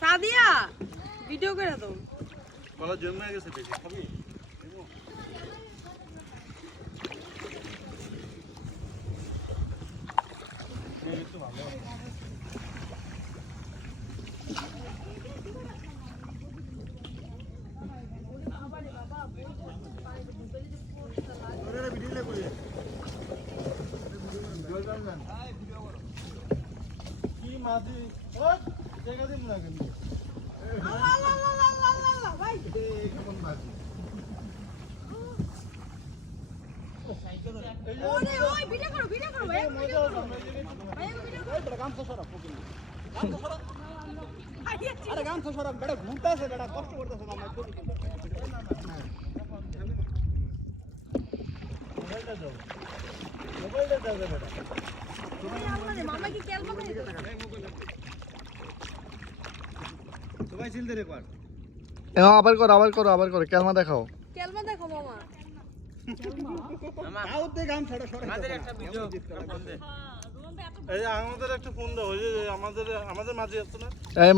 Sadia video করে দাও গলা জমে গেছে বেশি খাবি একটু ভালো ওরে ভিডিও লে করি ভিডিও বানান কি মাঝি ও জায়গা দিন না কেন আল্লাহ ভাই এই কোন মাঝি ওরে ওই ভিডিও করো ভাই ভিডিও করো ভাই ভিডিও করো বড় কাম তো সরা পকিন কাম তো সরা আরে কাম তো সরা বড় ঘুরতাছে বড় কষ্ট করতেছে না মাঝি মোবাইলটা দাও বড় মামা কি কেলমা করে সবাই সিল দে রে কর আবার করো কেলমা দেখাও কেলমা দেখো মামা মামা আউতে গাম ছড়া সরা আমাদের একটা ভিডিও ফোন দে এই আমাদের একটা ফোন দাও ওই যে আমাদের মাঝে আছে না এই